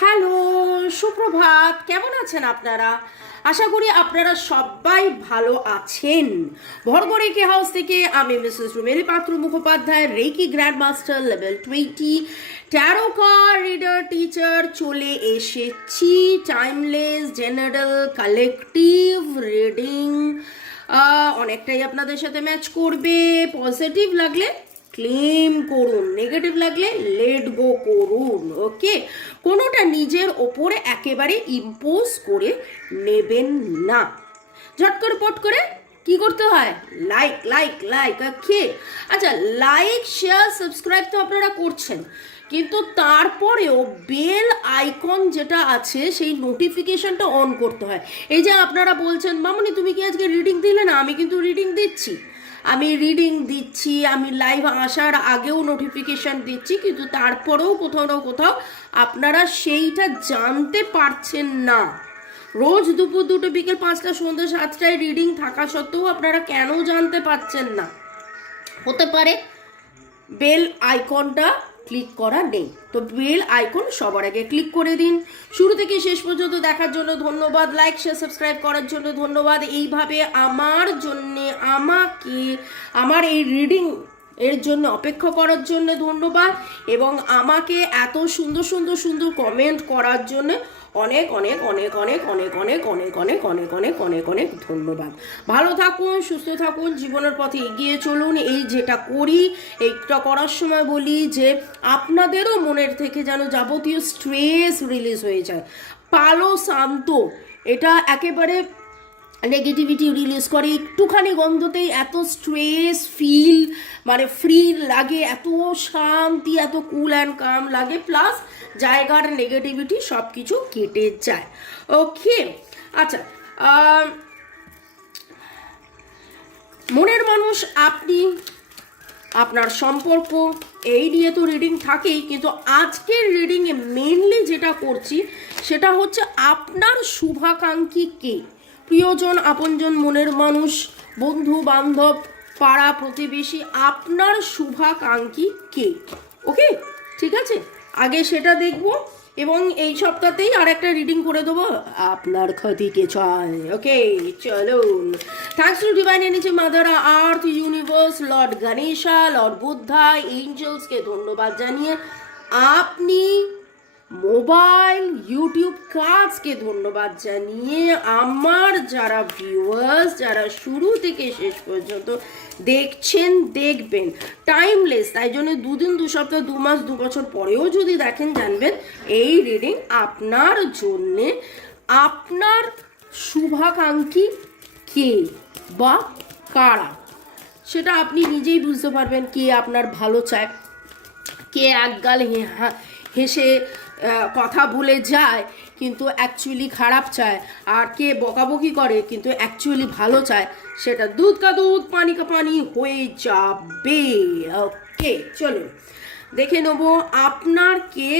Hello, সুপ্রভাত। কেমন আছেন আপনারা? আশা করি আপনারা সবাই ভালো আছেন। ভরগড়েকি হাউস থেকে আমি Mrs Rumeli Patra Mukhopadhyay, Reiki grand master level 20 tarot card reader teacher চলে এসেছি। টাইমলেস জেনারেল কালেকটিভ রিডিং অনেকটাই আপনাদের সাথে ম্যাচ করবে। পজিটিভ লাগলে ক্লেম করুন, নেগেটিভ লাগলে লেট গো করুন। ওকে, কোনোটা নিজের ওপরে একেবারে ইম্পোজ করে নেবেন না। ঝট করে পট করে কি করতে হয়? Like like like. ওকে, আচ্ছা, লাইক শেয়ার সাবস্ক্রাইব তো আপনারা করছেন, কিন্তু তারপরেও বেল আইকন যেটা আছে সেই নোটিফিকেশনটা অন করতে হয়। এই যে আপনারা বলছেন, মামনি তুমি কি আজকে রিডিং দিলে না? আমি কিন্তু রিডিং দিচ্ছি, আমি লাইভ আসার আগেও নোটিফিকেশান দিচ্ছি, কিন্তু তারপরেও কোথাও না কোথাও আপনারা সেইটা জানতে পারছেন না। রোজ দুপুর 2টো, বিকেল 5টা, সন্ধ্যে 7টায় রিডিং থাকা সত্ত্বেও আপনারা কেন জানতে পারছেন না? হতে পারে বেল আইকনটা ক্লিক করা নেই। তো বেল আইকন সবার আগে ক্লিক করে দিন। শুরু থেকে শেষ পর্যন্ত দেখার জন্য ধন্যবাদ, লাইক শেয়ার সাবস্ক্রাইব করার জন্য ধন্যবাদ। এইভাবে আমার এই রিডিং এর জন্য অপেক্ষা করার জন্য ধন্যবাদ, এবং আমাকে এত সুন্দর সুন্দর সুন্দর কমেন্ট করার জন্য অনেক অনেক অনেক অনেক অনেক অনেক অনেক অনেক অনেক অনেক অনেক অনেক ধন্যবাদ। ভালো থাকুন, সুস্থ থাকুন, জীবনের পথে এগিয়ে চলুন। এই যেটা করি, এইটা করার সময় বলি যে আপনাদেরও মনের থেকে যেন যাবতীয় স্ট্রেস রিলিজ হয়ে যায়। পালো শান্ত, এটা একেবারে নেগেটিভিটি রিলিজ করে। একটুখানি গন্ধতেই এত স্ট্রেস ফিল ফ্রি লাগে, এত শান্তি, এত কুল অ্যান্ড কাম লাগে, প্লাস জায়গার নেগেটিভিটি সব কিছু কেটে যায়। ওকে, আচ্ছা, মনের মানুষ আপনি, আপনার সম্পর্ক, এই নিয়ে তো রিডিং থাকেই, কিন্তু আজকের রিডিংয়ে মেনলি যেটা করছি সেটা হচ্ছে আপনার শুভাকাঙ্ক্ষী কে। প্রিয়জন, আপনজন, মনের মানুষ, বন্ধু বান্ধব, পাড়া প্রতিবেশী, আপনার শুভাকাঙ্ক্ষী কে। ওকে, ঠিক আছে, আগে সেটা দেখব, এবং এই সপ্তাহতেই আর একটা রিডিং করে দেবো আপনার ক্ষতিকে চায়। ওকে, চলুন। Thanks to divine energy, mother earth, universe, lord Ganesha, lord Buddha, এঞ্জেলসকে ধন্যবাদ জানিয়ে, আপনি মোবাইল, ইউটিউব কাজকে ধন্যবাদ জানিয়ে, আমার যারা ভিউয়ার্স, যারা শুরু থেকে শেষ পর্যন্ত দেখছেন, দেখবেন, টাইমলেস, তাই জন্য 2 দিন, 2 সপ্তাহ, 2 মাস, 2 বছর পরেও যদি দেখেন, জানবেন এই রিডিং আপনার জন্যে। আপনার শুভাকাঙ্ক্ষী কে বা কারা, সেটা আপনি নিজেই বুঝতে পারবেন। কে আপনার ভালো চায়, কে একগাল হেসে কথা ভুলে যায় কিন্তু অ্যাকচুয়ালি খারাপ চায়, আর কে বকাবকি করে কিন্তু অ্যাকচুয়ালি ভালো চায়, সেটা দুধ কা দুধ পানি কা পানি হয়ে যাবে। ওকে, চলুন দেখে নেব আপনার কে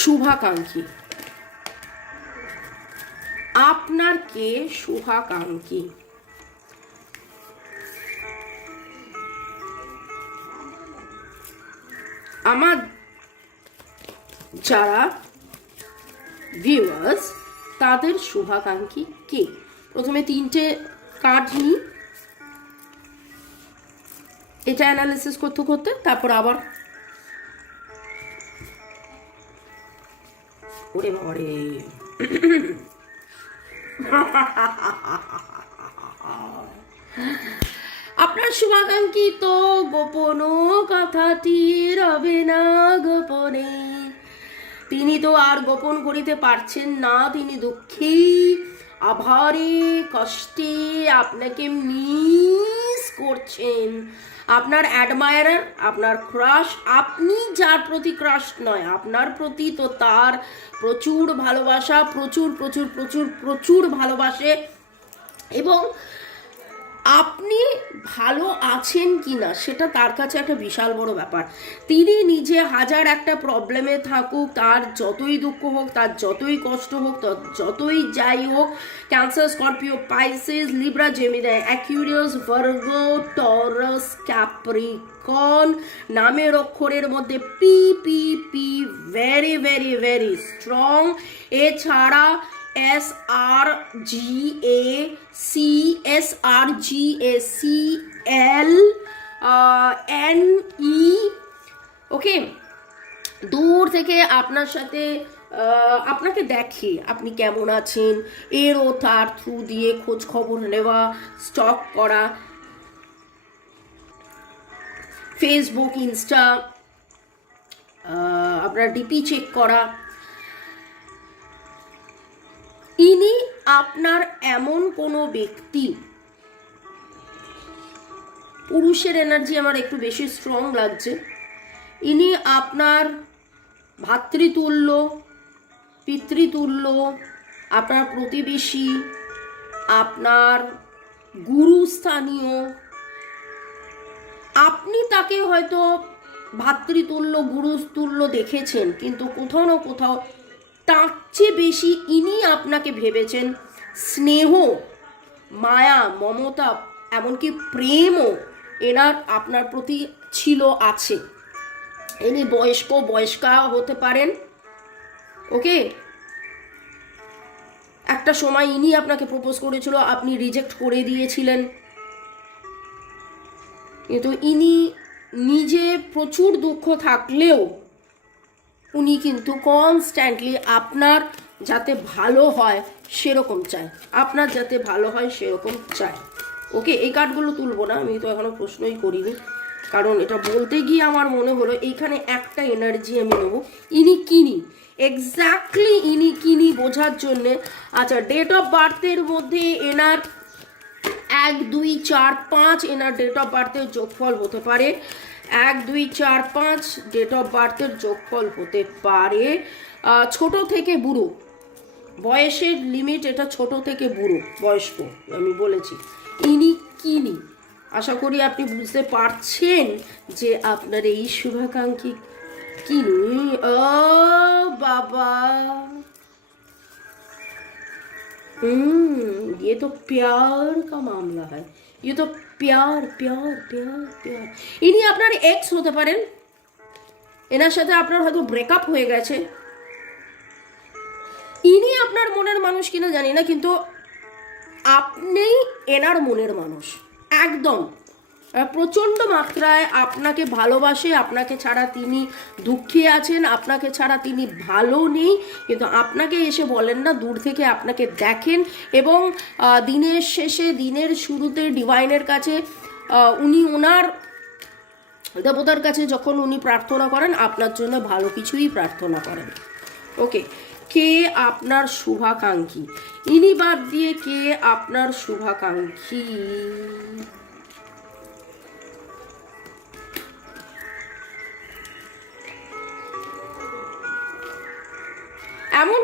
শুভাকাঙ্ক্ষী। আপনার কে শুভাকাঙ্ক্ষী? আমার যারা ভিউয়ার্স, তাদের শুভাকাঙ্ক্ষী কে? প্রথমে 3টে কার্ড নিই, এটা অ্যানালিসিস করতে করতে তারপর আবার ওরে বাবারে আপনার শুভাকাঙ্ক্ষী তো গোপন কথাটি রবে না গোপনে। তিনি তো আর গোপন করিতে পারছেন না, তিনি দুঃখে, আভারে, কষ্টে আপনাকে মিস করছেন। আপনার অ্যাডমায়ারার, আপনার ক্রাশ, আপনি যার প্রতি ক্রাশ নয়, আপনার প্রতি তো তার প্রচুর ভালোবাসা, প্রচুর প্রচুর প্রচুর প্রচুর ভালোবাসে, এবং আপনি ভালো আছেন কি না সেটা তার কাছে একটা বিশাল বড় ব্যাপার। তিনি নিজে হাজার একটা প্রবলেমে থাকুক, তার যতই দুঃখ হোক, তার যতই কষ্ট হোক, যতই যাই হোক, cancer, Scorpio, Pisces, Libra, Gemini, Aquarius, Virgo, Taurus, Capricorn, নামের অক্ষরের মধ্যে P P P, very very very very strong. এছাড়া SRGACSRGACL ওকে, দূর থেকে আপনার সাথে আপনাকে দেখে আপনি কেমন আছেন এরও তার থ্রু দিয়ে খোঁজ খবর নেওয়া, স্টক করা, ফেসবুক, ইনস্টা, আপনার ডিপি চেক করা। ইনি আপনার এমন কোনো ব্যক্তি, পুরুষের এনার্জি আমার একটু বেশি স্ট্রং লাগছে, ইনি আপনার ভাতৃতুল্য, পিতৃতুল্য, আপনার প্রতিবেশী, আপনার গুরুস্থানীয়। আপনি তাকে হয়তো ভাতৃতুল্য, গুরুতুল্য দেখেছেন, কিন্তু কোথাও না কোথাও তার চেয়ে বেশি ইনি আপনাকে ভেবেছেন। স্নেহ, মায়া, মমতা, এমনকি প্রেমও এনার আপনার প্রতি ছিল, আছে। ইনি বয়স্কা হতে পারেন, ওকে। একটা সময় ইনি আপনাকে প্রপোজ করেছিল, আপনি রিজেক্ট করে দিয়েছিলেন, কিন্তু ইনি নিজে প্রচুর দুঃখ থাকলেও উনি কিন্তু কনস্ট্যান্টলি আপনার যাতে ভালো হয় সেরকম চায়, আপনার যাতে ভালো হয় সেরকম চায়, ওকে। এই কার্ডগুলো তুলবো না, আমি তো এখনো প্রশ্নই করিনি, কারণ এটা বলতে গিয়ে আমার মনে হলো এইখানে একটা এনার্জি আমি নেবো। ইনি কিনি, এক্স্যাক্টলি ইনি কিনি বোঝার জন্যে, আচ্ছা, ডেট অফ বার্থের মধ্যে এনার 1, 2, 4, 5 এনার ডেট অফ বার্থের যোগফল হতে পারে। 1, 2, 4, 5 ডেট অফ বার্থের যোগফল হতে পারে। ছোট থেকে বুড়ো, বয়সের লিমিট এটা ছোট থেকে বুড়ো, বয়স্ক আমি বলেছি। ইনি কিনি, আশা করি আপনি বুঝতে পারছেন যে আপনার এই শুভাকাঙ্ক্ষী কিনি। ও বাবা, ये तो प्यार का मामला है, ये तो प्यार प्यार प्यार प्यार। ইনি আপনার এক্স হতে পারেন, এনার সাথে আপনার হয়তো ব্রেকআপ হয়ে গেছে। ইনি আপনার মনের মানুষ কিনা জানি না, কিন্তু আপনি এনার মনের মানুষ একদম। প্রচণ্ড মাত্রায় আপনাকে ভালোবাসে, আপনাকে ছাড়া তিনি দুঃখে আছেন, আপনাকে ছাড়া তিনি ভালো নেই, কিন্তু আপনাকে এসে বলেন না, দূর থেকে আপনাকে দেখেন। এবং দিনের শেষে, দিনের শুরুতে ডিভাইনের কাছে উনি ওনার দেবতার কাছে যখন উনি প্রার্থনা করেন, আপনার জন্য ভালো কিছুই প্রার্থনা করেন, ওকে। কে আপনার শুভাকাঙ্ক্ষী, ইনি বাদ দিয়ে কে আপনার শুভাকাঙ্ক্ষী? এমন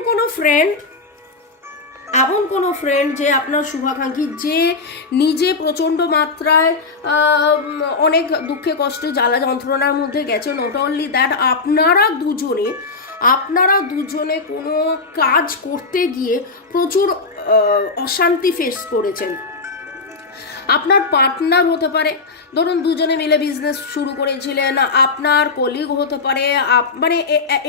কোনো ফ্রেন্ড যে আপনার শুভাকাঙ্ক্ষী, যে নিজে প্রচণ্ড মাত্রায় অনেক দুঃখে কষ্টে জ্বালা যন্ত্রণার মধ্যে গেছে। নট অনলি দ্যাট, আপনারা দুজনে কোনো কাজ করতে গিয়ে প্রচুর অশান্তি ফেস করেছেন। আপনার পার্টনার হতে পারে, ধরুন দুজনে মিলে বিজনেস শুরু করেছিলেন, আপনার কলিগ হতে পারে, মানে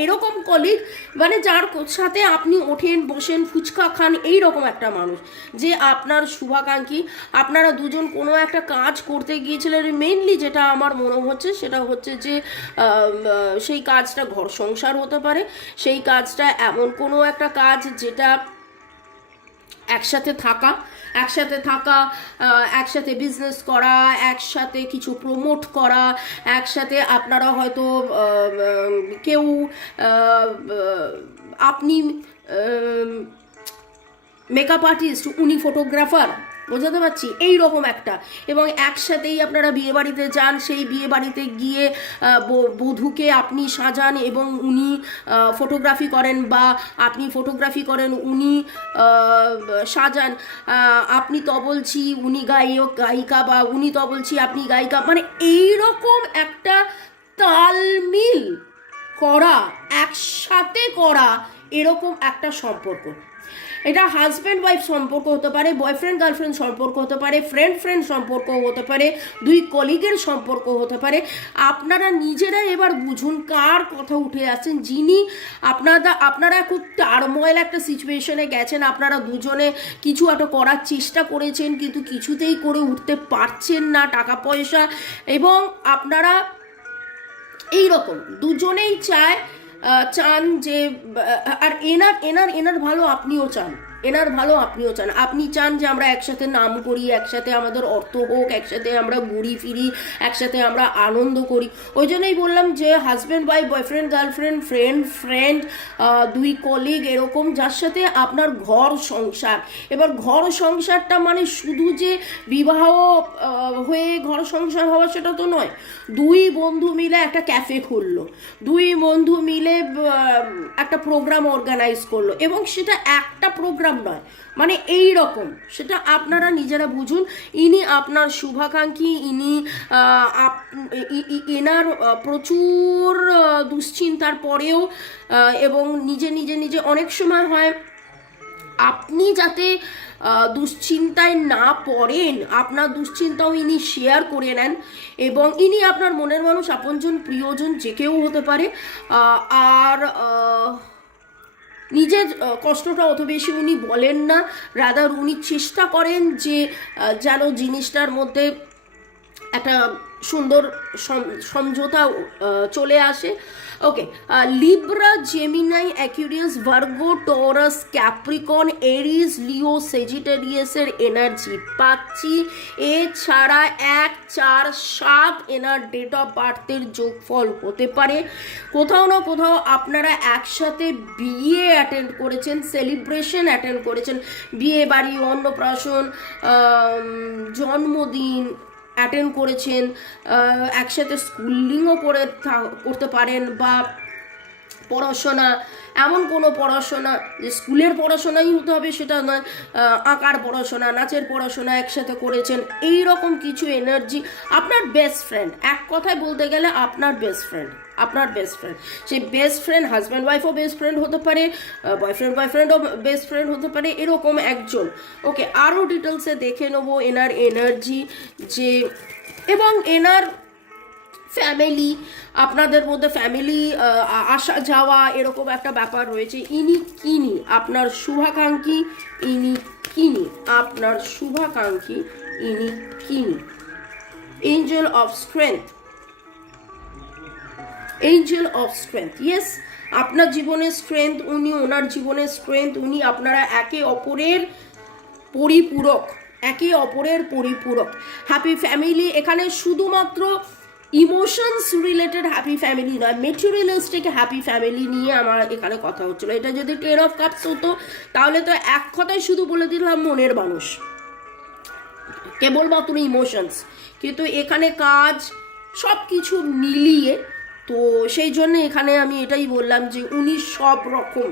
এরকম কলিগ, মানে যার সাথে আপনি ওঠেন বসেন ফুচকা খান, এই রকম একটা মানুষ যে আপনার শুভাকাঙ্ক্ষী। আপনারা দুজন কোনো একটা কাজ করতে গিয়েছিলেন, মেইনলি যেটা আমার মনে হচ্ছে সেটা হচ্ছে যে সেই কাজটা ঘর সংসার হতে পারে, সেই কাজটা এমন কোনো একটা কাজ যেটা একসাথে থাকা, একসাথে বিজনেস করা, একসাথে কিছু প্রমোট করা, একসাথে আপনারা হয়তো কেউ, আপনি মেকআপ আর্টিস্ট, উনি ফটোগ্রাফার, বোঝাতে পারছি, এই রকম একটা। এবং একসাথেই আপনারা বিয়ে বাড়িতে যান, সেই বিয়ে বাড়িতে গিয়ে বধূকে আপনি সাজান এবং উনি ফটোগ্রাফি করেন, বা আপনি ফটোগ্রাফি করেন, উনি সাজান। আপনি তবলছি, উনি গায়িকা, বা উনি তবলছি, আপনি গায়িকা, মানে এই রকম একটা তালমিল করা, একসাথে করা এরকম একটা সম্পর্ক। এটা হাজব্যান্ড ওয়াইফ সম্পর্ক হতে পারে, বয়ফ্রেন্ড গার্লফ্রেন্ড সম্পর্ক হতে পারে, ফ্রেন্ড ফ্রেন্ড সম্পর্ক হতে পারে, দুই কলিগের সম্পর্ক হতে পারে। আপনারা নিজেরা এবার বুঝুন কার কথা উঠে আসছেন, যিনি আপনারা খুব টার্মোয়েল একটা সিচুয়েশনে গেছেন, আপনারা দুজনে কিছু একটা করার চেষ্টা করেছেন কিন্তু কিছুতেই করে উঠতে পারছেন না, টাকা পয়সা, এবং আপনারা এইরকম দুজনেই চান যে, আর এনার ভালো আপনিও চান, আপনি চান যে আমরা একসাথে নাম করি, একসাথে আমাদের অর্থ হোক, একসাথে আমরা ঘুরি ফিরি, একসাথে আমরা আনন্দ করি। ওই জন্যই বললাম যে husband wife, boyfriend girlfriend, friend, দুই কলিগ, এরকম যার সাথে আপনার ঘর সংসার। এবার ঘর সংসারটা মানে শুধু যে বিবাহ হয়ে ঘর সংসার হওয়া সেটা তো নয়। দুই বন্ধু মিলে একটা ক্যাফে খুললো, দুই বন্ধু মিলে একটা প্রোগ্রাম অর্গানাইজ করলো, এবং সেটা একটা প্রোগ্রাম নয়, মানে এই রকম, সেটা আপনারা নিজেরা বুঝুন। ইনি আপনার শুভাকাঙ্ক্ষী, এনার প্রচুর দুশ্চিন্তার পরেও এবং নিজে অনেক সময় হয় আপনি যাতে দুশ্চিন্তায় না পড়েন, আপনার দুশ্চিন্তাও ইনি শেয়ার করে নেন, এবং ইনি আপনার মনের মানুষ, আপনজন, প্রিয়জন, যে কেউ হতে পারে। আর নিজের কষ্টটা অত বেশি উনি বলেন না, রাদার উনি চেষ্টা করেন যে যেন জিনিসটার মধ্যে একটা সুন্দর সমঝোতা চলে আসে। Okay, Libra, Gemini, Aquarius, Virgo, Taurus, Capricorn, Aries, Leo, সেজিটেরিয়াসের এনার্জি পাচ্ছি। এছাড়া 1, 4, 7 এনার ডেট অফ বার্থের যোগফল হতে পারে। কোথাও না কোথাও আপনারা একসাথে বিয়ে অ্যাটেন্ড করেছেন, সেলিব্রেশন অ্যাটেন্ড করেছেন, বিয়ে বাড়ি, অন্নপ্রাশন, জন্মদিন অ্যাটেন্ড করেছেন, একসাথে স্কুলিংও করতে পারেন, বা পড়াশোনা, এমন কোনো পড়াশোনা যে স্কুলের পড়াশোনাই হতে হবে সেটা নয়, আঁকার পড়াশোনা, নাচের পড়াশোনা একসাথে করেছেন, এই রকম কিছু এনার্জি। আপনার বেস্ট ফ্রেন্ড, এক কথায় বলতে গেলে আপনার বেস্ট ফ্রেন্ড, সেই বেস্ট ফ্রেন্ড হাজব্যান্ড ওয়াইফও বেস্ট ফ্রেন্ড হতে পারে, বয়ফ্রেন্ডও বেস্ট ফ্রেন্ড হতে পারে, এরকম একজন। ওকে, আরও ডিটেলসে দেখে নেবো এনার এনার্জি, যে এবং এনার ফ্যামিলি, আপনাদের মধ্যে ফ্যামিলি আসা যাওয়া এরকম একটা ব্যাপার রয়েছে। ইনি কিনি আপনার শুভাকাঙ্ক্ষী, ইনি কিনি এঞ্জেল অফ স্ট্রেংথ, ইয়েস, আপনার জীবনের স্ট্রেংথ উনি, ওনার জীবনের স্ট্রেংথ উনি, আপনারা একে অপরের পরিপূরক। হ্যাপি ফ্যামিলি, এখানে শুধুমাত্র ইমোশনস রিলেটেড হ্যাপি ফ্যামিলি নয়, মেটেরিয়ালিস্টিক হ্যাপি ফ্যামিলি নিয়ে আমার এখানে কথা হচ্ছিল। এটা যদি 10 অফ কাপস হতো তাহলে তো এক কথায় শুধু বলে দিলাম মনের মানুষ, কেবলমাত্র ইমোশনস, কিন্তু এখানে কাজ সব কিছু মিলিয়ে, তো সেই জন্য এখানে আমি এটাই বললাম যে উনি সব রকম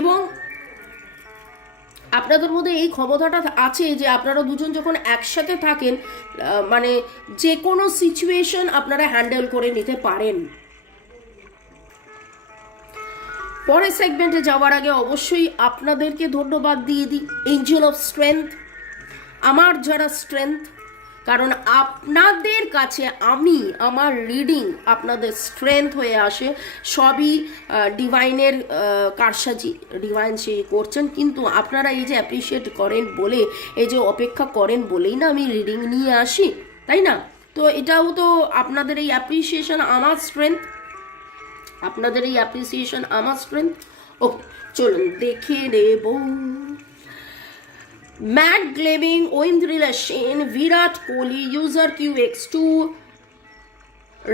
এবং আপনাদের মধ্যে এই ক্ষমতাটা আছে যে আপনারা দুজন যখন একসাথে থাকেন, মানে যে কোনো সিচুয়েশন আপনারা হ্যান্ডেল করে নিতে পারেন। পরের সেগমেন্টে যাওয়ার আগে অবশ্যই আপনাদেরকে ধন্যবাদ দিয়ে দিই, এঞ্জেল অফ স্ট্রেংথ, আমার যারা স্ট্রেংথ, কারণ আপনাদের কাছে আমার রিডিং আপনাদের স্ট্রেংথ হয়ে আসে, সবই ডিভাইনের কারসাজি, ডিভাইন সে করছেন, কিন্তু আপনারা এই যে অ্যাপ্রিসিয়েট করেন বলে, এই যে অপেক্ষা করেন বলেই না আমি রিডিং নিয়ে আসি, তাই না? তো এটাও তো আপনাদের এই অ্যাপ্রিসিয়েশন আমার স্ট্রেংথ, ওকে, চলুন দেখে নেব। Mat গ্লেভিং, Aindrila Sen, Virat Kohli, user QX2,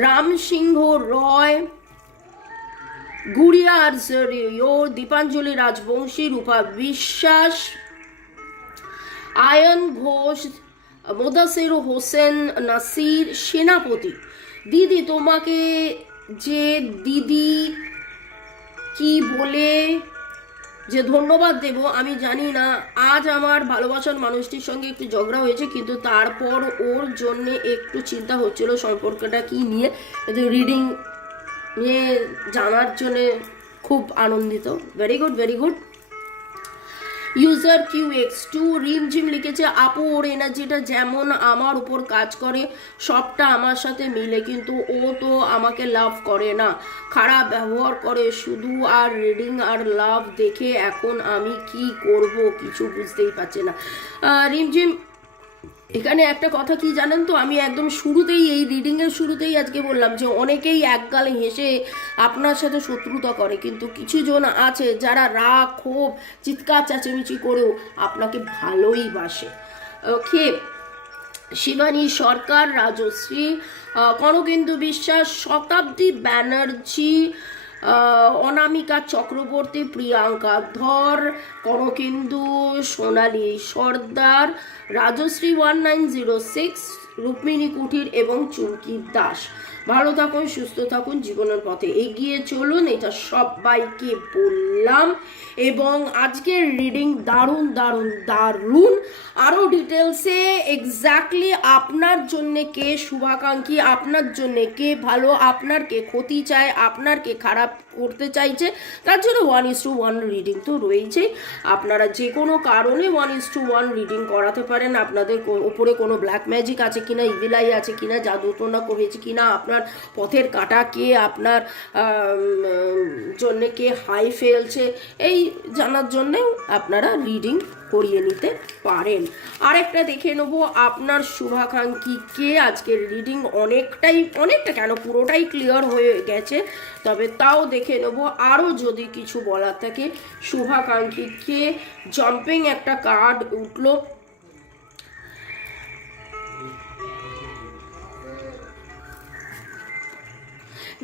Ram সিংহ রয়, গুড়িয়া আর্য, দীপাঞ্জলি রাজবংশী, রূপা বিশ্বাস, আয়ন ঘোষ, মোদাসির হোসেন, নাসির সেনাপতি। দিদি তোমাকে যে দিদি কি বলে যে ধন্যবাদ দেব আমি জানি না। আজ আমার ভালোবাসার মানুষটির সঙ্গে একটু ঝগড়া হয়েছে, কিন্তু তারপর ওর জন্য একটু চিন্তা হচ্ছিল সম্পর্কটা কি নিয়ে। রিডিং নিয়ে জানার জন্যে খুব আনন্দিত। Very good, very good. User QX2 রিমঝিম লিখেছে, আপু ওর এনার্জিটা যেমন আমার উপর কাজ করে সবটা আমার সাথে মিলে, কিন্তু ও তো আমাকে লাভ করে না, খারাপ ব্যবহার করে শুধু। আর রিডিং আর লাভ দেখে এখন আমি কি করব কিছু বুঝতেই পারছি না। রিমঝিম, এখানে একটা কথা কি জানেন তো, আমি একদম শুরুতেই এই রিডিংয়ের শুরুতেই আজকে বললাম যে অনেকেই একগালে হেসে আপনার সাথে শত্রুতা করে, কিন্তু কিছু জন আছে যারা রাগ ক্ষোভ চিৎকার চেঁচামেচি করেও আপনাকে ভালোই বাসে। ওকে, শিবানী সরকার, রাজশ্রী, কনকেন্দু বিশ্বাস, শতাব্দী ব্যানার্জি, অনামিকা চক্রবর্তী, প্রিয়াঙ্কা ধর, কনকেন্দু, সোনালী সর্দার, রাজশ্রী 1906, রুক্মিণী কুঠির এবং চুমকি দাস। ভালো থাকুন, সুস্থ থাকুন, জীবনের পথে এগিয়ে চলুন, এটা সবাইকে বললাম। এবং আজকের রিডিং দারুণ দারুণ দারুণ। আরও ডিটেলসে এক্স্যাক্টলি আপনার জন্যে কে শুভাকাঙ্ক্ষী, আপনার জন্যে কে ভালো, আপনার কে ক্ষতি চায়, আপনার কে খারাপ করতে চাইছে, তার জন্য 1:1 রিডিং তো রয়েছেই। আপনারা যে কোনো কারণে 1:1 রিডিং করাতে পারেন। আপনাদের ওপরে কোনো ব্ল্যাক ম্যাজিক আছে কিনা, ইভিলাই আছে কিনা, জাদুটোনা করেছে কিনা, আপনার পথের কাঁটা কে, আপনার জন্যে কে হাই ফেলছে, এই জানার জন্যে আপনারা রিডিং করিয়ে নিতে পারেন। আরেকটা দেখে নেবো আপনার শুভাকাঙ্ক্ষী কে। আজকের রিডিং অনেকটা কেন পুরোটাই ক্লিয়ার হয়ে গেছে, তবে তাও দেখে নেবো আরও যদি কিছু বলার থাকে। শুভাকাঙ্ক্ষী কে, জাম্পিং একটা কার্ড উঠলো।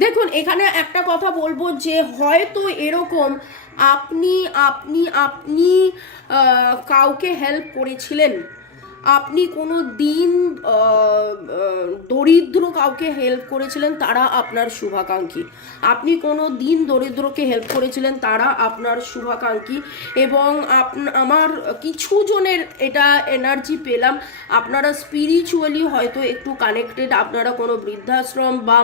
দেখুন, এখানে একটা কথা বলবো যে হয়তো এরকম আপনি আপনি আপনি কাউকে হেল্প করেছিলেন, আপনি কোনো দিন দরিদ্র কাউকে হেল্প করেছিলেন, তারা আপনার শুভাকাঙ্ক্ষী। আপনি কোনো দিন দরিদ্রকে হেল্প করেছিলেন, তারা আপনার শুভাকাঙ্ক্ষী। এবং আমার কিছু জনের এটা এনার্জি পেলাম, আপনারা স্পিরিচুয়ালি হয়তো একটু কানেক্টেড, আপনারা কোনো বৃদ্ধাশ্রম বা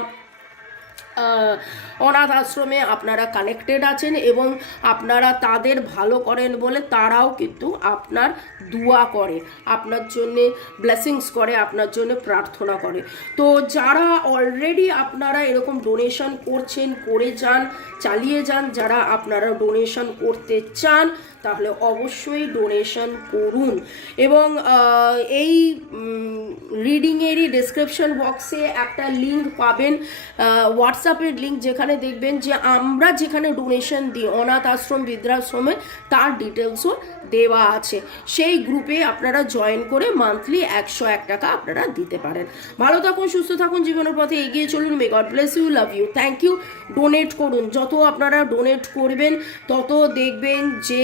অনাথ আশ্রমে আপনারা কানেক্টেড আছেন এবং আপনারা তাদের ভালো করেন বলে তারাও কিন্তু আপনার দোয়া করে, আপনার জন্যে ব্লেসিংস করে, আপনার জন্য প্রার্থনা করে। তো যারা অলরেডি আপনারা এরকম ডোনেশন করছেন, করে যান, চালিয়ে যান। যারা আপনারা ডোনেশন করতে চান তাহলে অবশ্যই ডোনেশন করুন। এবং এই রিডিংয়েরই ডেসক্রিপশন বক্সে একটা লিঙ্ক পাবেন, হোয়াটসঅ্যাপের লিঙ্ক, যেখানে দেখবেন যে আমরা যেখানে ডোনেশন দিই অনাথ আশ্রম বৃদ্ধাশ্রমে, তার ডিটেলসও দেওয়া আছে। সেই গ্রুপে আপনারা জয়েন করে মান্থলি 101 টাকা আপনারা দিতে পারেন। ভালো থাকুন, সুস্থ থাকুন, জীবনের পথে এগিয়ে চলুন। May God bless you, love you, thank you. Donate করুন, যত আপনারা ডোনেট করবেন তত দেখবেন যে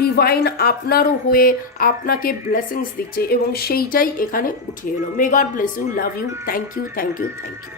ডিভাইন আপনারও হয়ে আপনাকে ব্লেসিংস দিচ্ছে এবং সেইটাই এখানে উঠে এলো। May God bless you, love you, thank you, thank you, thank you.